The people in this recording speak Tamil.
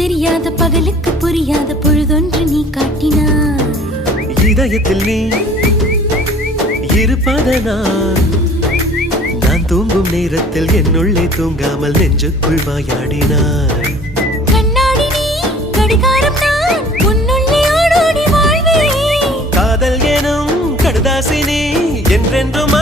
தெரியாத பகலுக்கு புரியாத பொழுதொன்று நீ காட்டினாய். இதயத்தில் நீ இருப்பதனால் நான் தூங்கும் நேரத்தில் என்னுள்ளே தூங்காமல் நெஞ்சுக்குள் வாயாடினாய். கண்ணாடி நீ கடிகாரம் நான் உன்னுள்ளே ஓடோடி வாழ்வே. காதல் எனும் கடுதாசி நீ என்றென்றும்